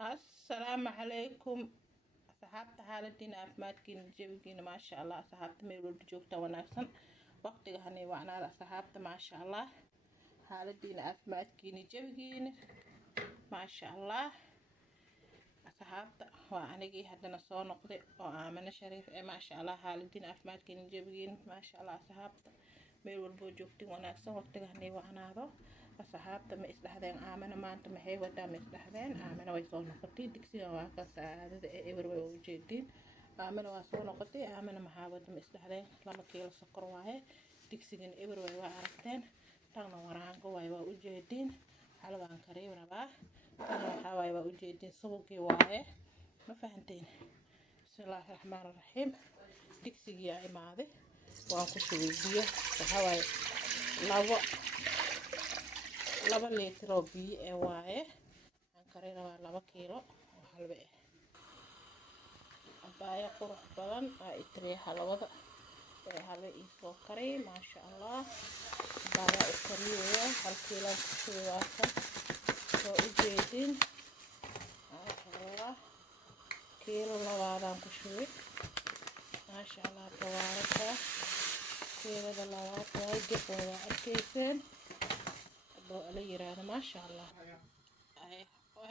السلام عليكم أصحابتا حالتين عافمادكين جيبكين ما شاء الله أصحابتا ميل walba joogta wanaagsan waqtiga hanay wacnaada أصحابتا ما شاء الله حالتين عافمادكين جيبكين ما شاء الله أصحابتا وعنيجي هدنا soo noqday oo aamana shariif ما شاء الله حالتين عافمادكين جيبكين ما شاء الله أصحابتا meel walba joogtiin wanaagsan waqtiga hanay wacnaado أصحابتا ما إسدحدين آمنة ما أنت محي ودا ما إسدحدين آمنة ويصون نقطي دكسي واقع سعادة إبر وجدين آمنة وصون نقطي آمنة محاود ما إسدحدين لما كيلو سكر واهي دكسي جن إبر وعرفتين تانا ورانك واي وجدين حلوان كريم رباه تانا حواي وجدين سوقي واهي ما فهمتين بسم الله الرحمن الرحيم دكسي يا عمادي وانكو شوية وحواي laba litir oo biyo ee waaye aan kari rabaa 2 kiilo oo halbe abaya qurux badan ay tiriyaha labada ee halbe ii soo karay ma sha Allah abaya u kariyo 1 kiilo ku shubaata soo u jeedin Allah kiilo labaadaan ku shubay ma sha Allah tabaaraka kiilo labaad way dib waa arkayseen على يراد ما شاء الله أي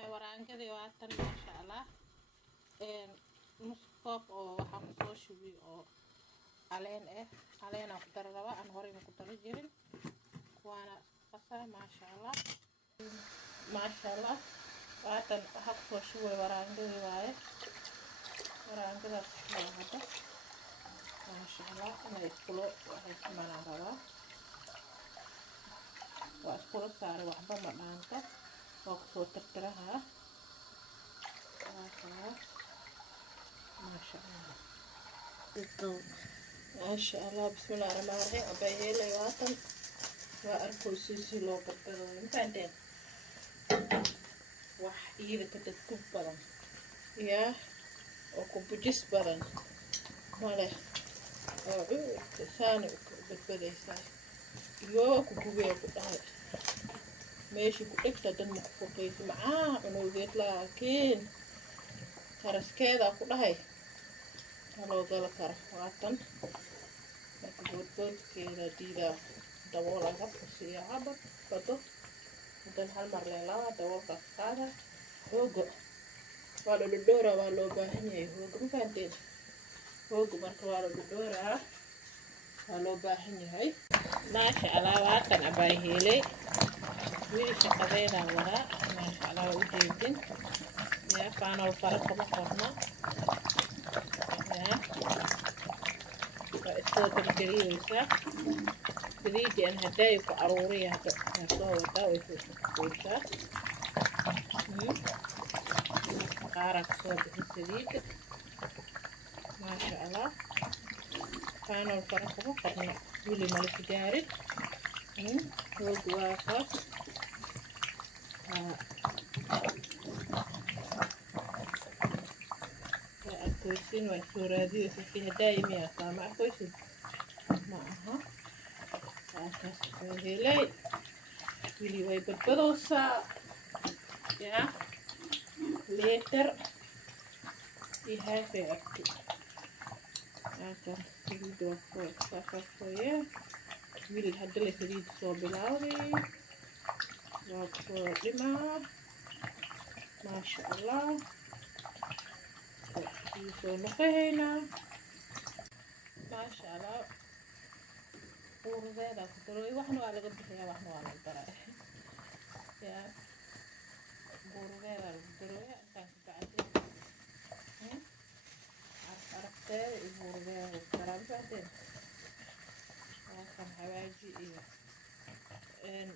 ورانكذي واتن ما شاء الله نص كوب أو حمص شوي أو علينا قدر روا أنا هوري مقدر جيرين وأنا قصة ما شاء الله واتن حمص شوي ورانكذي واي ورانكذي هذا ما شاء الله أنا يسكلو وهي كمان روا وأسكر صار وحبة معناتها وأقصد ترترها ما شاء الله ما شاء الله بسم الله الرحمن الرحيم أبيه لي واتن وأركو سيسي لو برتدوين فانتين وحيدة كده كوب بدن يا وكوب جس بدن ماله ثاني بدي ساي يو كوبيه كده ماشي كنت دم كوكيس معاه ونوجد لكن كرس كذا كلها لو قال كره واتن كبوت كذا ديدا دور على بسيا عبر كده dan hal mar leela dawoolka qaada hoogo waa la dhoora waa loo baahan yahay hoogo ma fahanteen hoogo marka waa la dhoora waa loo baahan yahay maasha Allah waatan abay helay wiil shaqadeena wada maasha Allah u jeedin ya faano farqa ma qorno ya soo diriyaysa sidii aan haday ku aruuriyo soo wada way ku qarak soo bixisay maasha Allah faano farqa ma qorno wiil malik jaarid هو واقف كويسين وسورادي فيها دايما مع كويسين معها أساس هيلي اللي ويبدلوسا يا ليتر فيها في أكل أكل تجدوا فوق صفر wiil hadda la saliid soo bilaaway waa soo dhimaa maasha Allah soo noqonaynaa maasha Allah uurgeeda ku daray waxna waa laga bixiyaa waxna waa laga daray ya uurgeeda lagu daray intaan ka bacdi aragteeda uurgeeda karaabteen kan xawaaji iyo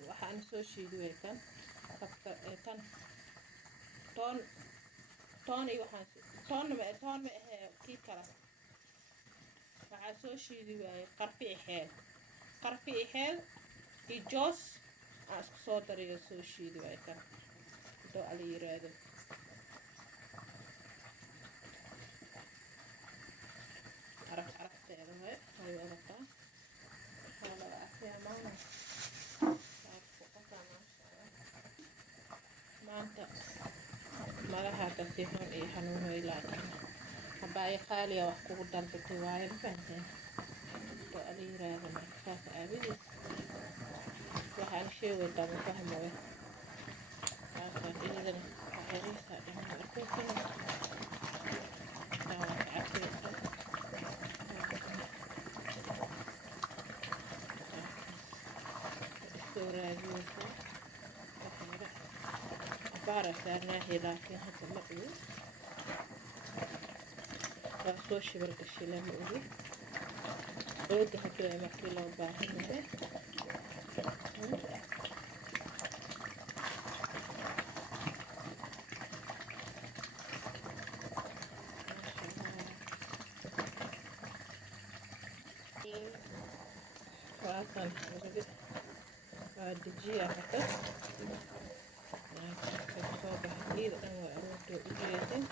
waxaan soo shiiday kan kan toon iyo waxaan toon ma kii kala waxaan soo shiiday waay qarfi xeel iyo joos aan isku soo dariyo soo shiiday waay kan doo ali yiraahdo aragteeda way wadataa maanta malaha kasii xun iyo xanuun wey laakiin habaayo qaaliya wax kugu dalbatay waaye ma fahanteen oo ala yiraahdo marka saas aabidiis waxaan sheegay dama fahmoy taasaan iyadana waxyarihiisa dhiman arkaysiina waa ka arkaysa soo raadiyeysa waxyara abaara saarnaahay laakiin hadda ma ogi waa soo shibar gashay lama ogi ooga hadduu ay markii loo baahan yahay waakan waa dejiya hada soo baxdiida dhan waa aroortoo u jeedin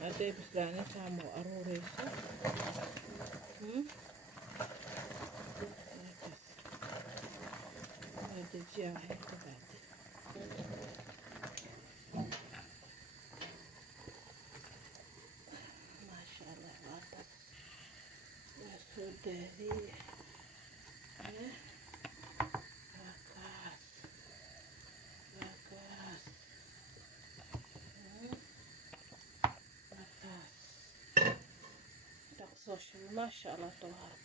hadday bislaanintaa moo aruureyso waa dejiya waxay ka baatay maasha allah waata waa soo daadiyey ما شاء الله تبارك